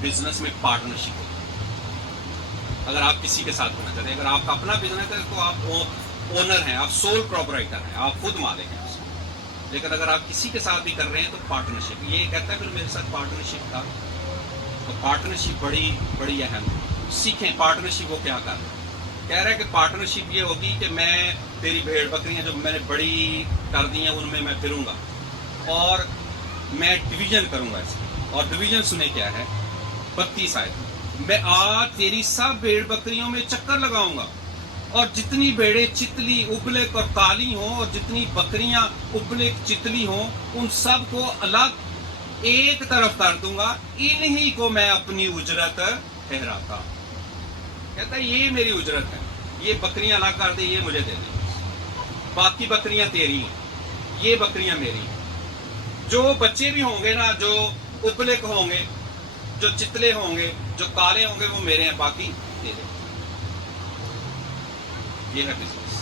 بزنس میں پارٹنرشپ ہوتی ہے. اگر آپ کسی کے ساتھ ہونا چاہتے ہیں, اگر آپ کا اپنا بزنس ہے تو آپ اونر ہیں, آپ سول پروپرائٹر ہیں, آپ خود مالک ہیں اس میں. لیکن اگر آپ کسی کے ساتھ بھی کر رہے ہیں تو پارٹنرشپ. یہ کہتا ہے پھر میرے ساتھ پارٹنرشپ کا, تو پارٹنرشپ بڑی بڑی اہم. سیکھیں پارٹنرشپ وہ کیا کر رہا ہے. کہہ رہا ہے کہ پارٹنرشپ یہ ہوگی کہ میں تیری بھیڑ بکریاں جو میں نے بڑی کر دی ہیں ان میں پھروں گا, اور میں ڈویژن کروں گا اس میں. اور ڈویژن سنیں کیا ہے, 32 آیت, میں آج تیری سب بھیڑ بکریوں میں چکر لگاؤں گا, اور جتنی بھیڑیں چتلی ابلک اور کالی ہوں اور جتنی بکریاں ابلک چتلی ہوں ان سب کو الگ ایک طرف کر دوں گا, انہی کو میں اپنی اجرت ٹھہراتا ہوں. کہتا ہے یہ میری اجرت ہے, یہ بکریاں الگ کر دے, یہ مجھے دے دے, باقی بکریاں تیری ہیں, یہ بکریاں میری ہیں. جو بچے بھی ہوں گے نا, جو ابلک ہوں گے, جو چتلے ہوں گے, جو کالے ہوں گے, وہ میرے ہیں, باقی دے دے. یہ ہے بزنس.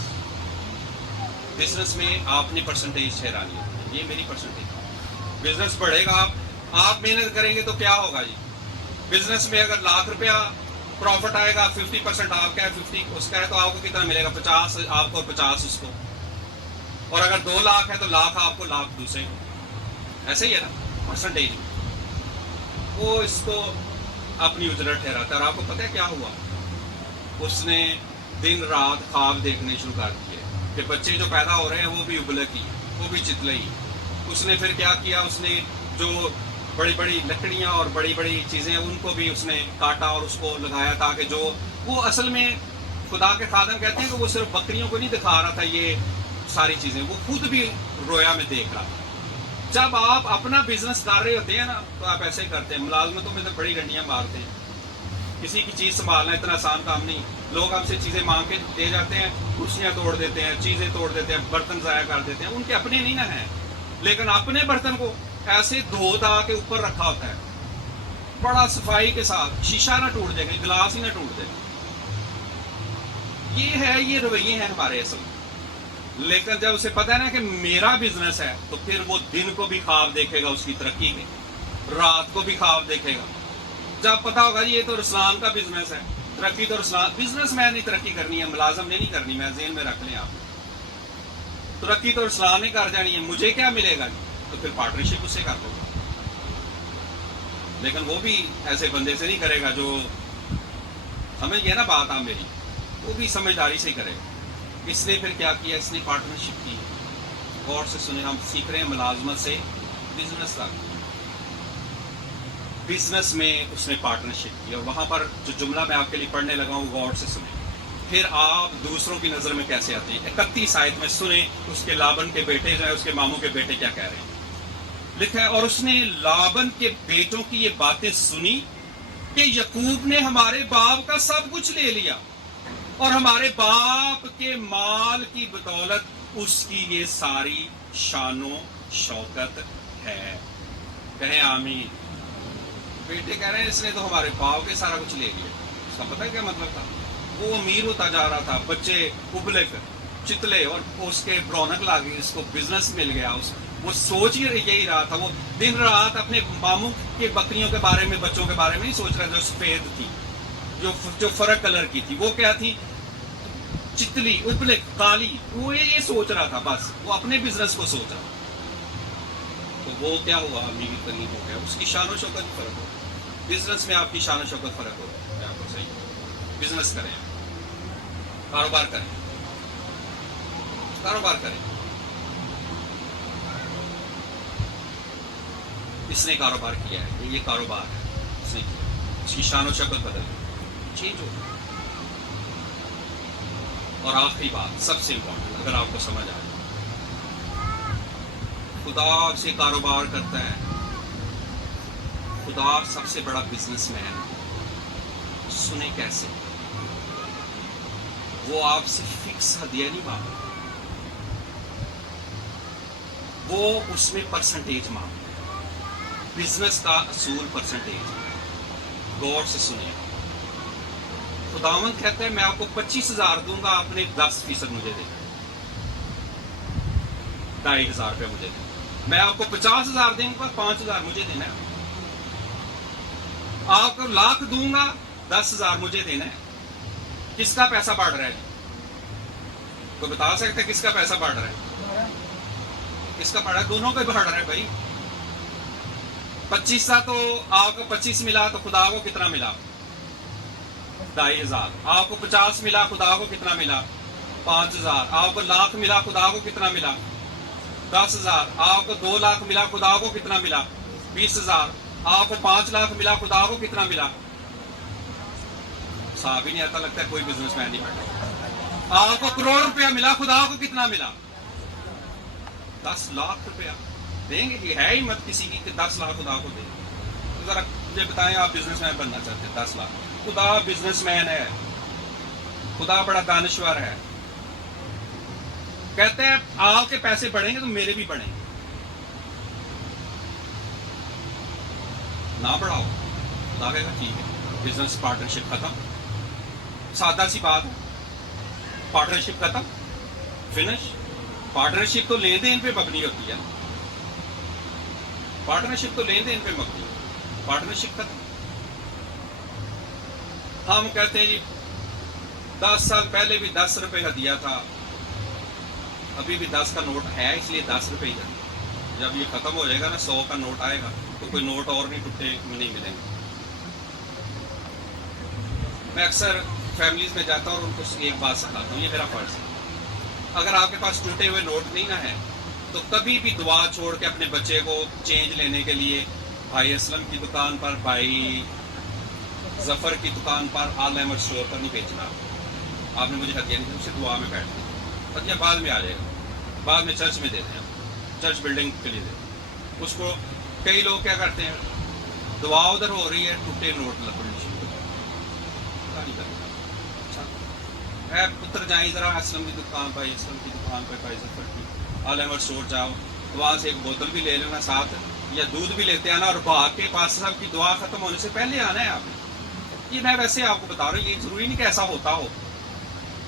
بزنس میں آپ نے پرسنٹیج ٹھہرانی ہے, یہ میری پرسنٹیج. بزنس بڑھے گا, آپ محنت کریں گے تو کیا ہوگا جی. بزنس میں اگر ₹1,00,000 پروفٹ آئے گا, 50% آپ کا ہے, 50 اس کا ہے, تو آپ کو کتنا ملے گا, 50 آپ کو اور 50 اس کو. اور اگر 2 لاکھ ہے تو لاکھ آپ کو, لاکھ دوسرے کو. ایسے ہی ہے نا پرسنٹیج. وہ اس کو اپنی اجرت ٹھہراتا ہے. اور آپ کو پتہ ہے کیا ہوا, اس نے دن رات خواب دیکھنے شروع کر دیے کہ بچے جو پیدا ہو رہے ہیں وہ بھی ابلک ہی ہیں. وہ بھی چتلئی. اس نے پھر کیا کیا, اس نے جو بڑی بڑی لکڑیاں اور بڑی بڑی چیزیں ان کو بھی اس نے کاٹا اور اس کو لگایا, تاکہ جو وہ اصل میں خدا کے خادم کہتے ہیں کہ وہ صرف بکریوں کو نہیں دکھا رہا تھا یہ ساری چیزیں, وہ خود بھی رویا میں دیکھ رہا تھا. جب آپ اپنا بزنس کر رہے ہوتے ہیں نا تو آپ ایسے ہی کرتے ہیں. ملازمتوں میں تو بڑی ڈنڈیاں مارتے ہیں. کسی کی چیز سنبھالنا اتنا آسان کام نہیں. لوگ ہم سے چیزیں مانگ کے دے جاتے ہیں, کرسیاں توڑ دیتے ہیں, چیزیں توڑ دیتے ہیں, برتن ضائع کر دیتے ہیں. ان کے اپنے نہیں نہ ہیں, لیکن اپنے برتن کو ایسے دھو دھا کے اوپر رکھا ہوتا ہے بڑا صفائی کے ساتھ, شیشہ نہ ٹوٹ جائے گا, گلاس ہی نہ ٹوٹ جائے گا. یہ رویے ہیں ہمارے اصل. لیکن جب اسے پتا ہے نا کہ میرا بزنس ہے تو پھر وہ دن کو بھی خواب دیکھے گا اس کی ترقی کے, رات کو بھی خواب دیکھے گا. جب پتا ہوگا یہ تو رسلان کا بزنس ہے, ترقی تو رسلان, بزنس میں نہیں ترقی کرنی ہے, ملازم نے نہیں کرنی. میں ذہن میں رکھ لیں آپ, ترقی تو رسلان نے کر جانی ہے. مجھے کیا ملے گا تو پھر پارٹنرشپ اس سے کر دو گا. لیکن وہ بھی ایسے بندے سے نہیں کرے گا جو سمجھ گئے نا بات آپ میری, وہ بھی سمجھداری سے ہی کرے گا. اس نے پھر کیا کیا, اس نے پارٹنرشپ کی. غور سے سنیں, ہم سیکھ رہے ہیں ملازمت سے بزنس تک. بزنس میں اس نے پارٹنرشپ کی, اور وہاں پر جو جملہ میں آپ کے لیے پڑھنے لگا ہوں غور سے سنیں. پھر آپ دوسروں کی نظر میں کیسے آتے ہیں. 31 آیت میں سنیں اس کے لابن کے بیٹے جو ہے, اس کے ماموں کے بیٹے کیا کہہ رہے ہیں. لکھا ہے, اور اس نے لابن کے بیٹوں کی یہ باتیں سنی کہ یعقوب نے ہمارے باپ کا سب کچھ لے لیا, اور ہمارے باپ کے مال کی بدولت اس کی یہ ساری شان و شوکت ہے. کہیں آمین. بیٹے کہہ رہے ہیں اس نے تو ہمارے باپ کے سارا کچھ لے لیا. اس کا پتہ ہے کیا مطلب تھا. وہ امیر ہوتا جا رہا تھا, بچے ابلے چتلے, اور اس کے رونق لاگی, اس کو بزنس مل گیا. وہ سوچ ہی یہی رہا تھا, وہ دن رات اپنے ماموں کے بکریوں کے بارے میں, بچوں کے بارے میں نہیں سوچ رہا, جو سفید تھی, جو فرق کلر کی تھی. وہ کیا تھی, چتلی, ابلے, کالی. وہ یہ سوچ رہا تھا بس, وہ اپنے بزنس کو سوچ رہا. تو وہ کیا ہوا, امیر قریب ہو گیا. اس کی شان و شوکت فرق ہو. بزنس میں آپ کی شان و شوکت فرق ہو. آپ کو صحیح بزنس کریں, کاروبار کریں, کاروبار کریں. اس نے کاروبار کیا ہے, یہ کاروبار ہے, اس نے کیا, اس کی شان و شوکت بدل گئی, چینج ہو گئی. اور آخری بات سب سے امپورٹنٹ, اگر آپ کو سمجھ آئے, خدا سے کاروبار کرتا ہے. خدا سب سے بڑا بزنس مین ہے. سنیں کیسے, وہ آپ سے فکس ہدیہ نہیں مانگتا, وہ اس میں پرسنٹیج مانگتا ہے. بزنس کا اصول پرسنٹیج. غور سے سنیں, خداوند کہتا ہے میں آپ کو 25,000 دوں گا, آپ نے 10% مجھے دے, 2,500 روپے مجھے دیں. میں آپ کو 50,000 دوں گا, 5,000 مجھے دینا ہے. آپ کو 1,00,000 دوں گا, 10,000 مجھے دینا ہے. کس کا پیسہ بڑھ رہا ہے؟ تو بتا سکتے کس کا پیسہ بڑھ رہا ہے؟ کس کا بڑھ رہا ہے؟ دونوں کا بڑھ رہا ہے بھائی. 25 تھا تو آپ کو 25 ملا, تو خدا کو کتنا ملا؟ 2,500. آپ کو 50 ملا, خدا کو کتنا ملا؟ 5,000. آپ کو 1,00,000 ملا, خدا کو کتنا ملا؟ 10,000. آپ کو 2,00,000 ملا, خدا کو کتنا ملا؟ 20,000. آپ کو 5,00,000 ملا, خدا کو کتنا ملا؟ صاحب ہی نہیں آتا, لگتا ہے کوئی بزنس مین نہیں بیٹھا. آپ کو 1,00,00,000 روپیہ ملا, خدا کو کتنا ملا؟ 10,00,000 روپیہ. دیں گے کہ ہے ہی مت کسی کی کہ 10,00,000 خدا کو دیں. ذرا مجھے بتائیں, آپ بزنس مین بننا چاہتے ہیں, 10,00,000. خدا بزنس مین ہے, خدا بڑا دانشور ہے. کہتے ہیں آپ کے پیسے بڑھیں گے تو میرے بھی بڑھیں گے. نہ بڑھاؤ, خدا کہے گا ٹھیک ہے, بزنس پارٹنرشپ ختم. سادہ سی بات, پارٹنرشپ ختم, فنش. پارٹنرشپ تو لین دین پہ مبنی ہوتی ہے, پارٹنرشپ تو لین دین پہ مبنی ہے. پارٹنرشپ ختم. ہم کہتے ہیں جی 10 سال پہلے بھی 10 روپے ہدیہ تھا, ابھی بھی 10 کا نوٹ ہے, اس لیے 10 روپے ہی ہے. جب یہ ختم ہو جائے گا نا, 100 کا نوٹ آئے گا, تو کوئی نوٹ اور نہیں ٹوٹے نہیں ملیں گے. میں اکثر فیملیز میں جاتا ہوں اور ان کو ایک بات سکھاتا ہوں, یہ میرا فرض ہے. اگر آپ کے پاس ٹوٹے ہوئے نوٹ نہیں نہ ہے تو کبھی بھی دعا چھوڑ کے اپنے بچے کو چینج لینے کے لیے بھائی اسلم کی دکان پر، بھائی ظفر کی دکان پر، آل احمد اسٹور پر نہیں بیچنا. آپ نے مجھے ہدیہ نہیں دیا، اسے دعا میں بیٹھ دیں، ہدیہ بعد میں آ جائے گا، بعد میں چرچ میں دے دیں، چرچ بلڈنگ کے لیے دیں اس کو. کئی لوگ کیا کرتے ہیں، دعا ادھر ہو رہی ہے، ٹوٹے نوٹ لپڑنے شروع نہیں کرتا. اتر جائیں ذرا اسلم کی دکان، بھائی اسلم کی دکان پہ، بھائی ظفر کی آل احمد اسٹور جاؤ، وہاں سے ایک بوتل بھی لے لینا ساتھ، یا دودھ بھی لیتے آنا، اور بھاگ کے پاس صاحب کی دعا ختم ہونے سے پہلے آنا ہے آپ نے. یہ میں ویسے آپ کو بتا رہا ہوں، یہ ضروری نہیں کہ ایسا ہوتا ہو،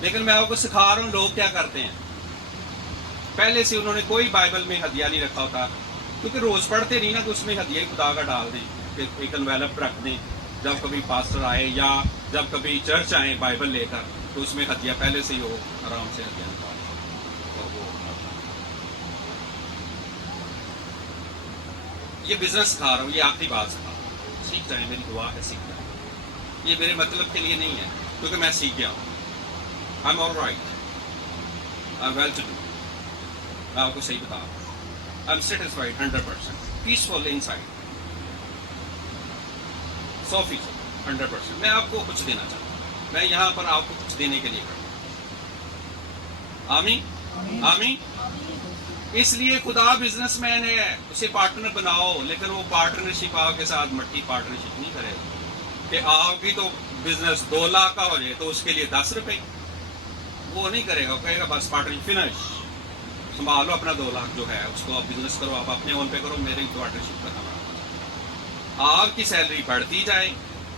لیکن میں آپ کو سکھا رہا ہوں لوگ کیا کرتے ہیں. پہلے سے انہوں نے کوئی بائبل میں ہدیہ نہیں رکھا ہوتا، کیونکہ روز پڑھتے نہیں نا، کہ اس میں ہدیہ خدا کا ڈال دیں، کہ ایک انویلپ رکھ دیں، جب کبھی پاسٹر آئے یا جب کبھی چرچ آئے بائبل لے کر، تو اس میں ہدیہ پہلے سے ہی ہو، آرام سے ہدیہ نکال. یہ بزنس سکھا رہا ہوں، یہ آخری بات سکھا رہا ہوں، سیکھ جائیں، میری دعا ہے سیکھ جائیں. یہ میرے مطلب کے لیے نہیں ہے، کیونکہ میں سیکھ گیا ہوں. I'm all right. I'm well to do. میں آپ کو صحیح بتا رہا ہوں. I'm satisfied 100%. Peaceful inside. 100%. 100%. میں آپ کو کچھ دینا چاہتا ہوں. میں یہاں پر آپ کو کچھ دینے کے لیے کھڑا ہوں. آمین. آمین. اس لیے خدا بزنس مین ہے، اسے پارٹنر بناؤ، لیکن وہ پارٹنرشپ آپ کے ساتھ مٹی پارٹنرشپ نہیں کرے گا کہ آپ کی تو بزنس 2 لاکھ کا ہو جائے تو اس کے لیے 10 روپے. وہ نہیں کرے گا، وہ کہے گا بس پارٹنرشپ فنش، سنبھالو اپنا 2 لاکھ جو ہے اس کو، آپ بزنس کرو، آپ اپنے اون پہ کرو، میری پارٹنرشپ کا کام. آپ کی سیلری بڑھتی جائے،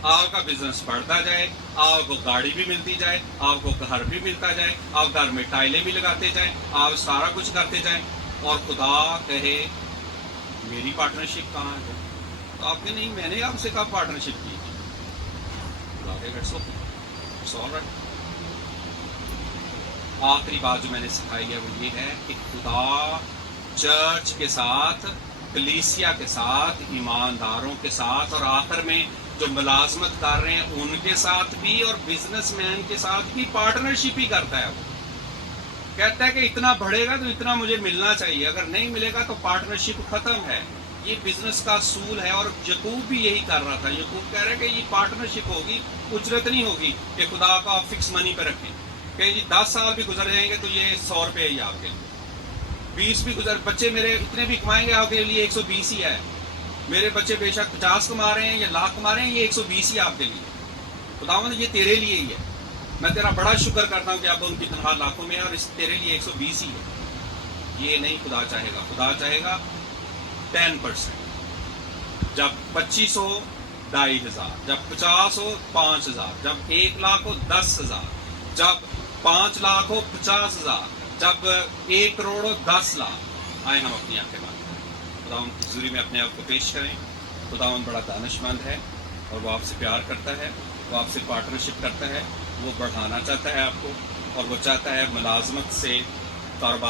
آپ کا بزنس بڑھتا جائے، آپ کو گاڑی بھی ملتی جائے، آپ کو گھر بھی ملتا جائے، آپ گھر میں ٹائلیں بھی لگاتے جائیں، آپ سارا کچھ کرتے جائیں، اور خدا کہے میری پارٹنرشپ کہاں ہے، تو آپ کے نہیں، میں نے آپ سے کہا پارٹنرشپ کی. آخری بات جو میں نے سکھائی ہے وہ یہ ہے کہ خدا چرچ کے ساتھ، کلیسیا کے ساتھ، ایمانداروں کے ساتھ، اور آخر میں جو ملازمت کر رہے ہیں ان کے ساتھ بھی، اور بزنس مین کے ساتھ بھی پارٹنرشپ ہی کرتا ہے. وہ کہتا ہے کہ اتنا بڑھے گا تو اتنا مجھے ملنا چاہیے، اگر نہیں ملے گا تو پارٹنرشپ ختم ہے. یہ بزنس کا اصول ہے، اور یعقوب بھی یہی کر رہا تھا. یعقوب کہہ رہے کہ یہ پارٹنرشپ ہوگی، اجرت نہیں ہوگی کہ خدا کا آپ فکس منی پہ رکھیں کہ جی 10 سال بھی گزر جائیں گے تو یہ 100 روپے ہی آپ کے لیے، 20 بھی گزر، بچے میرے اتنے بھی کمائیں گے آپ کے لیے 120 ہی ہے. میرے بچے بے شک 50 کما رہے ہیں یا لاکھ کما رہے ہیں، یہ 120 ہی آپ کے لیے. خداوند یہ تیرے لیے ہی ہے، میں تیرا بڑا شکر کرتا ہوں کہ اب ان کی تنخواہ لاکھوں میں ہے، اور اس تیرے لیے 120 ہی ہے. یہ نہیں خدا چاہے گا. خدا چاہے گا 10%. جب 25 ہو 2,500، جب 50 ہو 5,000، جب 1 لاکھ ہو 10,000، جب 5 لاکھ ہو 50,000، جب 1 کروڑ ہو 10 لاکھ. آئے ہم اپنی آنکھیں بند کریں، خداوند کی حضوری میں اپنے آپ کو پیش کریں. خداوند بڑا دانش مند ہے، اور وہ آپ سے پیار کرتا ہے، وہ آپ سے پارٹنرشپ کرتا ہے، وہ بڑھانا چاہتا ہے آپ کو، اور وہ چاہتا ہے ملازمت سے کاروبار